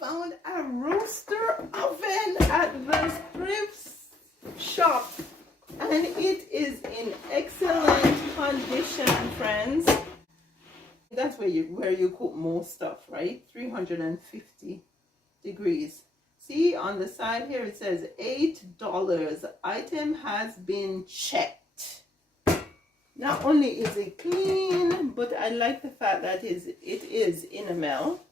found a roaster oven at the thrift shop, and it is in excellent condition, friends. That's where you cook most stuff, right? 350 degrees. See, on the side here it says $8. Item has been checked. Not only is it clean, but I like the fact that it is enamel.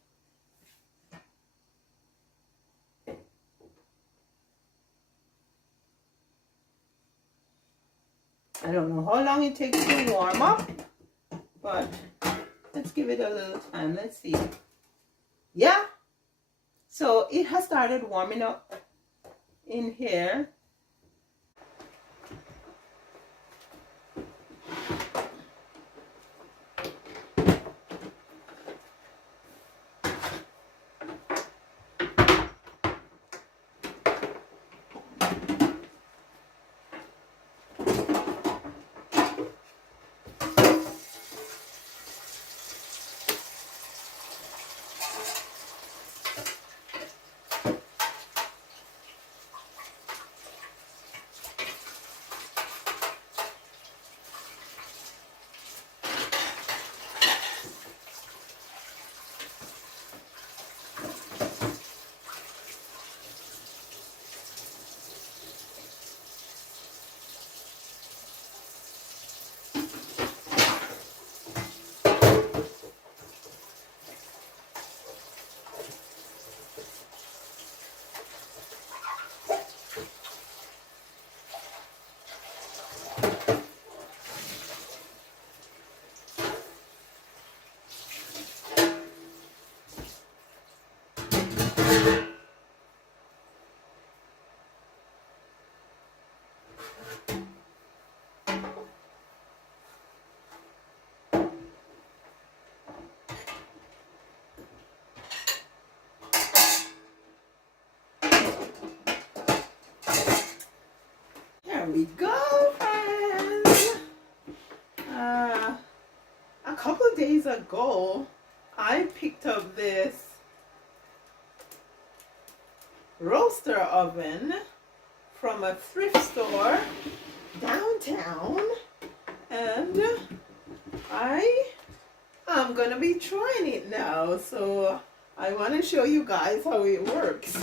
I don't know how long it takes to warm up, but let's give it a little time. Let's see. Yeah. So it has started warming up in here. There we go, friends. A couple of days ago, I picked up this roaster oven from a thrift store downtown, and I am gonna be trying it now. So I want to show you guys how it works.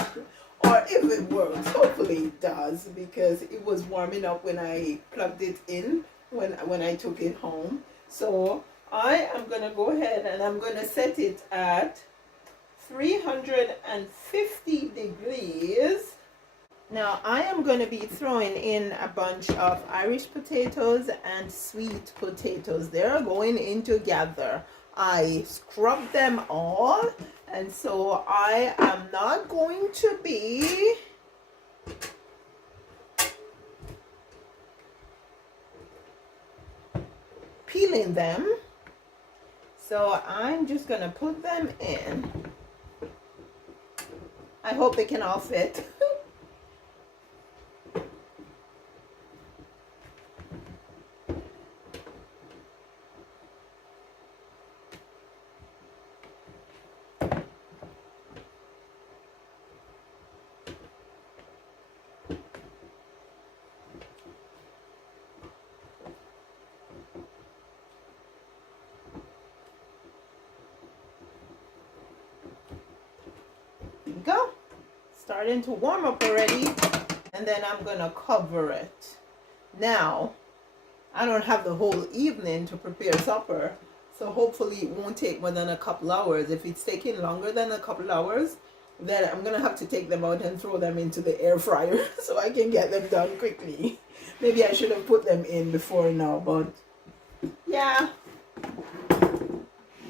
Or if it works. Hopefully it does, because it was warming up when I plugged it in when I took it home. So I am going to go ahead and I'm going to set it at 350 degrees. Now I am going to be throwing in a bunch of Irish potatoes and sweet potatoes. They're going in together. I scrubbed them all, and so I am not going to be peeling them. So I'm just going to put them in. I hope they can all fit. Go. Starting to warm up already, and then I'm gonna cover it. Now I don't have the whole evening to prepare supper, so hopefully it won't take more than a couple hours. If it's taking longer than a couple hours, then I'm gonna have to take them out and throw them into the air fryer so I can get them done quickly. Maybe I should have put them in before now, but yeah.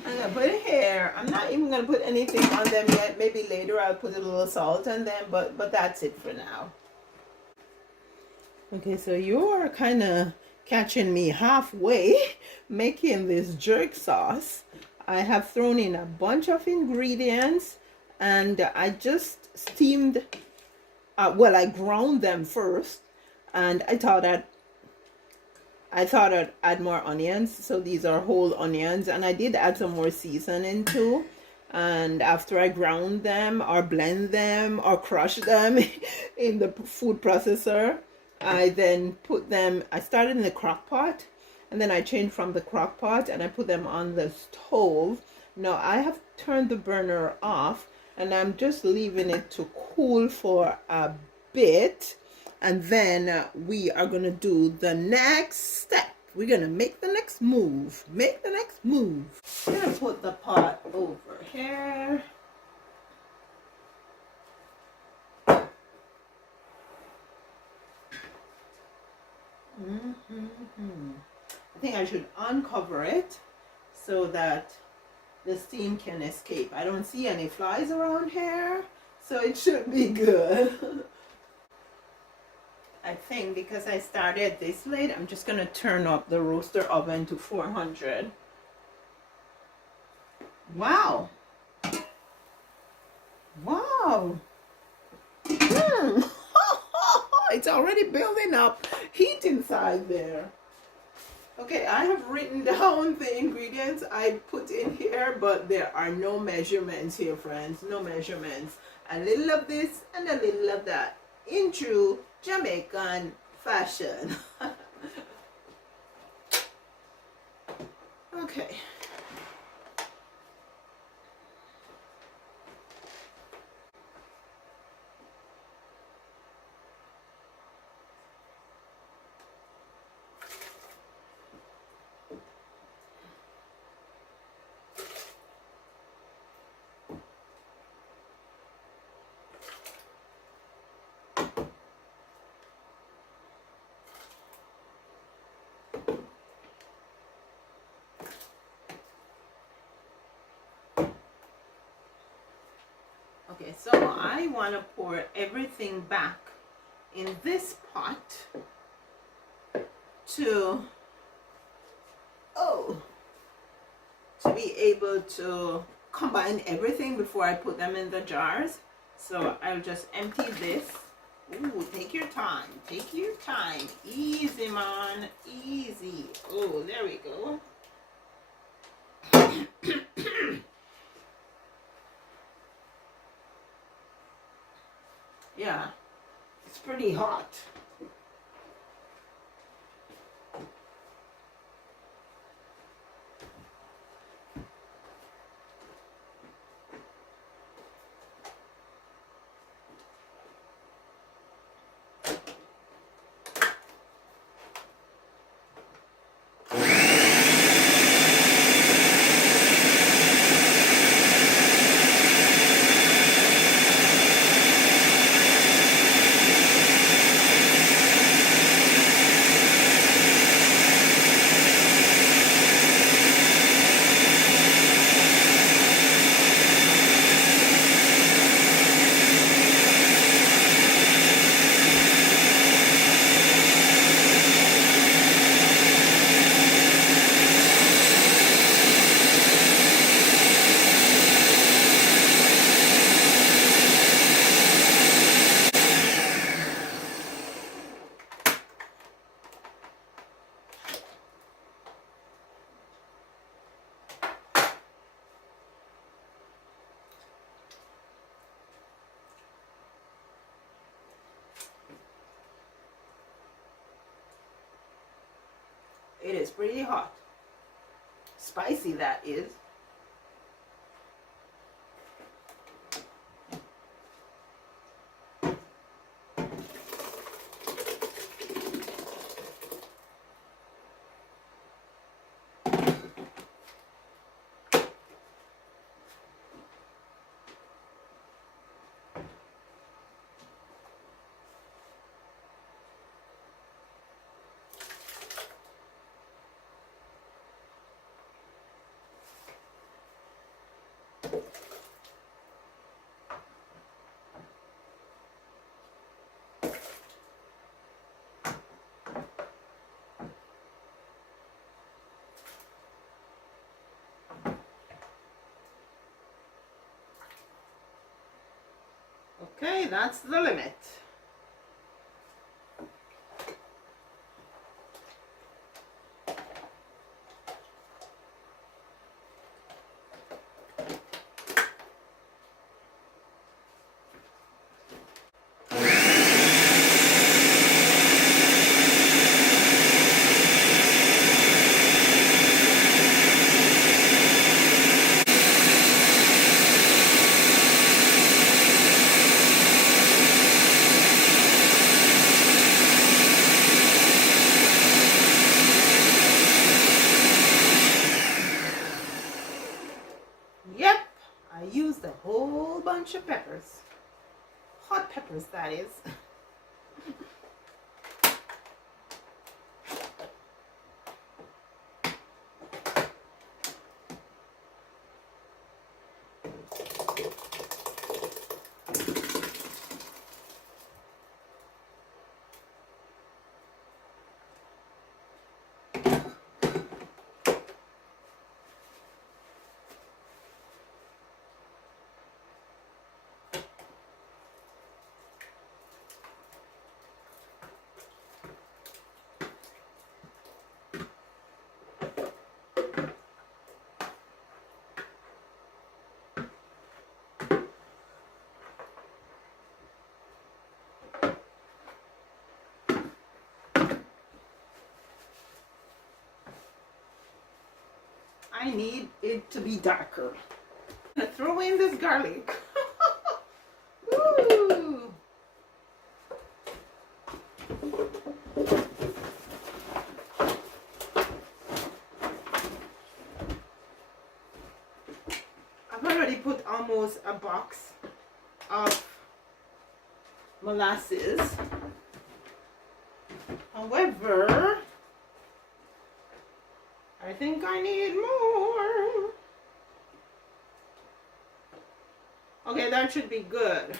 I'm gonna put it here. I'm not even gonna put anything on them yet. Maybe later I'll put a little salt on them, but that's it for now. Okay, so you are kind of catching me halfway making this jerk sauce. I have thrown in a bunch of ingredients, and I just steamed. Well, I ground them first, and I thought I'd add more onions. So these are whole onions, and I did add some more seasoning too. and after I ground them or blend them or crush them in the food processor, I then put them, I started in the crock pot, and then I changed from the crock pot and I put them on the stove. Now I have turned the burner off and I'm just leaving it to cool for a bit, and then we are going to do the next step. We're going to make the next move. Make the next move. I'm going to put the pot over here. I think I should uncover it so that the steam can escape. I don't see any flies around here, so it should be good. I think because I started this late, I'm just going to turn up the roaster oven to 400. Wow. Wow. It's already building up heat inside there. Okay, I have written down the ingredients I put in here, but there are no measurements here, friends. No measurements. A little of this and a little of that, in true Jamaican fashion. Okay. Okay, so I want to pour everything back in this pot to be able to combine everything before I put them in the jars. So I'll just empty this. Ooh, take your time. Take your time. Easy, man. Easy. Oh, there we go. Yeah, it's pretty hot. It is pretty hot. Spicy, that is. Okay, that's the limit. whole bunch of peppers. Hot peppers, that is. I need it to be darker. I'm gonna throw in this garlic. Ooh. I've already put almost a box of molasses. However, I think I need more. Okay, that should be good.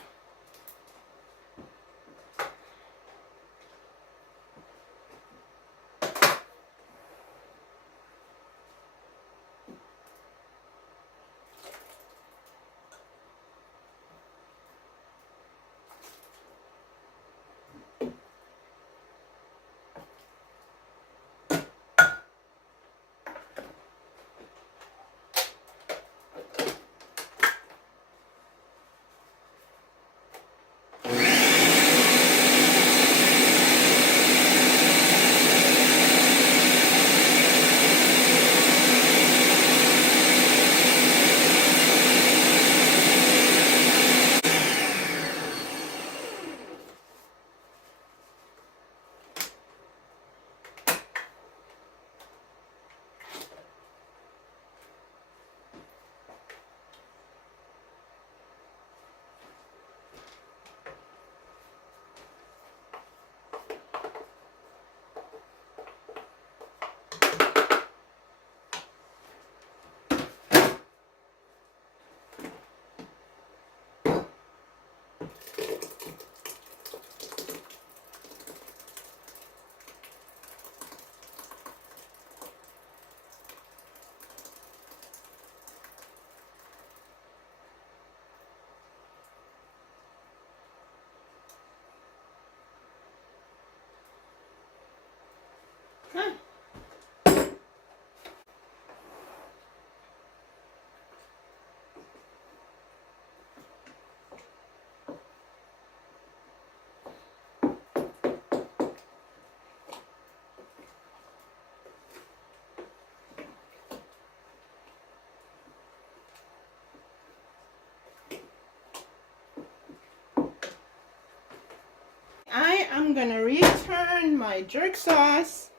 I am gonna return my jerk sauce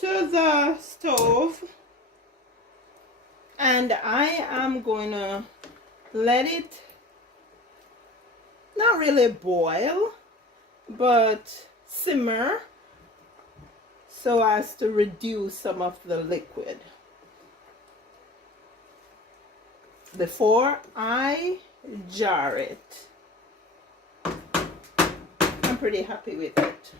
to the stove, and I am gonna let it not really boil but simmer so as to reduce some of the liquid before I jar it. I'm pretty happy with it.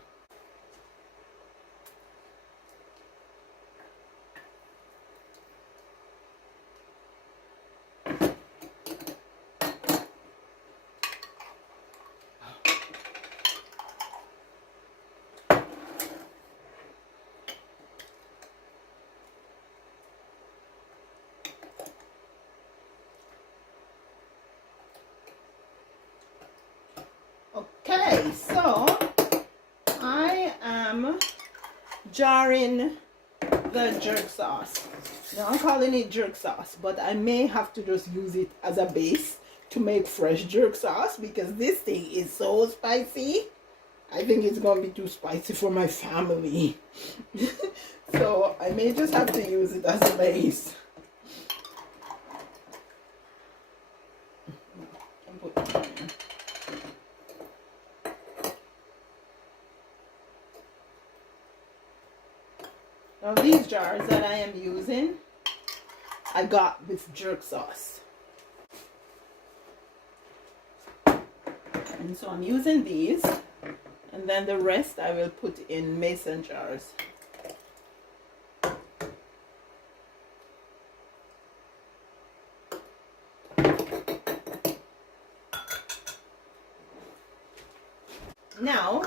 Okay, so I am jarring the jerk sauce. Now I'm calling it jerk sauce, but I may have to just use it as a base to make fresh jerk sauce because this thing is so spicy. I think it's gonna be too spicy for my family. So I may just have to use it as a base. Now these jars that I am using, I got with jerk sauce. And so I'm using these, and then the rest I will put in mason jars. Now,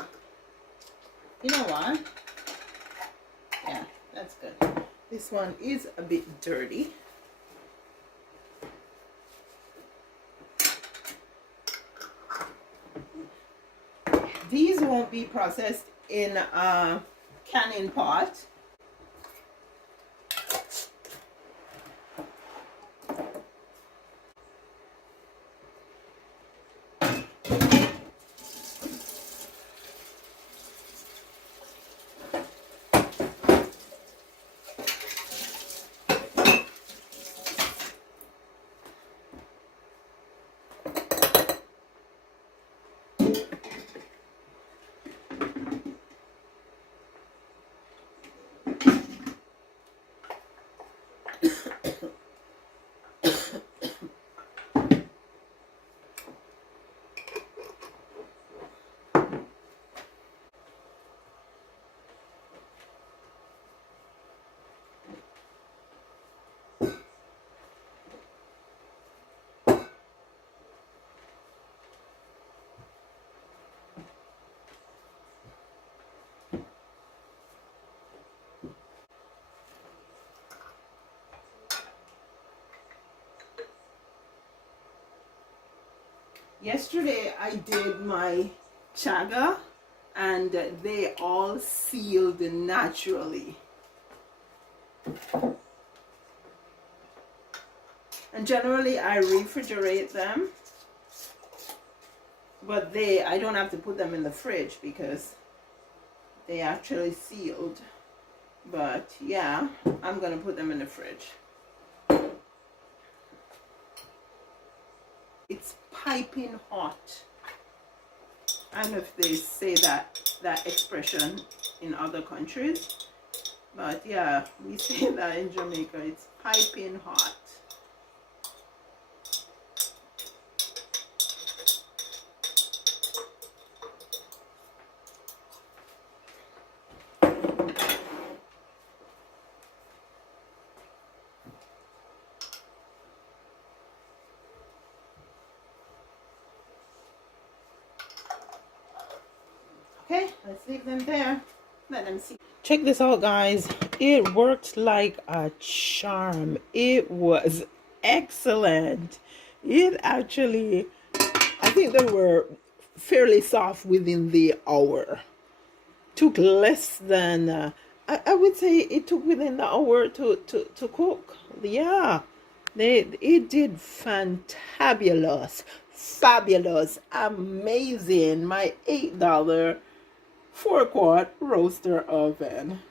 you know what? Yeah, that's good. This one is a bit dirty. These won't be processed in a canning pot. Yesterday I did my chaga and they all sealed naturally. And generally I refrigerate them, but I don't have to put them in the fridge because they actually sealed. But yeah, I'm gonna put them in the fridge. It's piping hot. I don't know if they say that expression in other countries, but yeah, we say that in Jamaica. It's piping hot. Okay, let's leave them there. Let them see. Check this out, guys. It worked like a charm. It was excellent. It actually, I think they were fairly soft within the hour. Took less than, I would say it took within the hour to cook. Yeah, it did fantabulous, fabulous, amazing. My $8 4-quart roaster oven.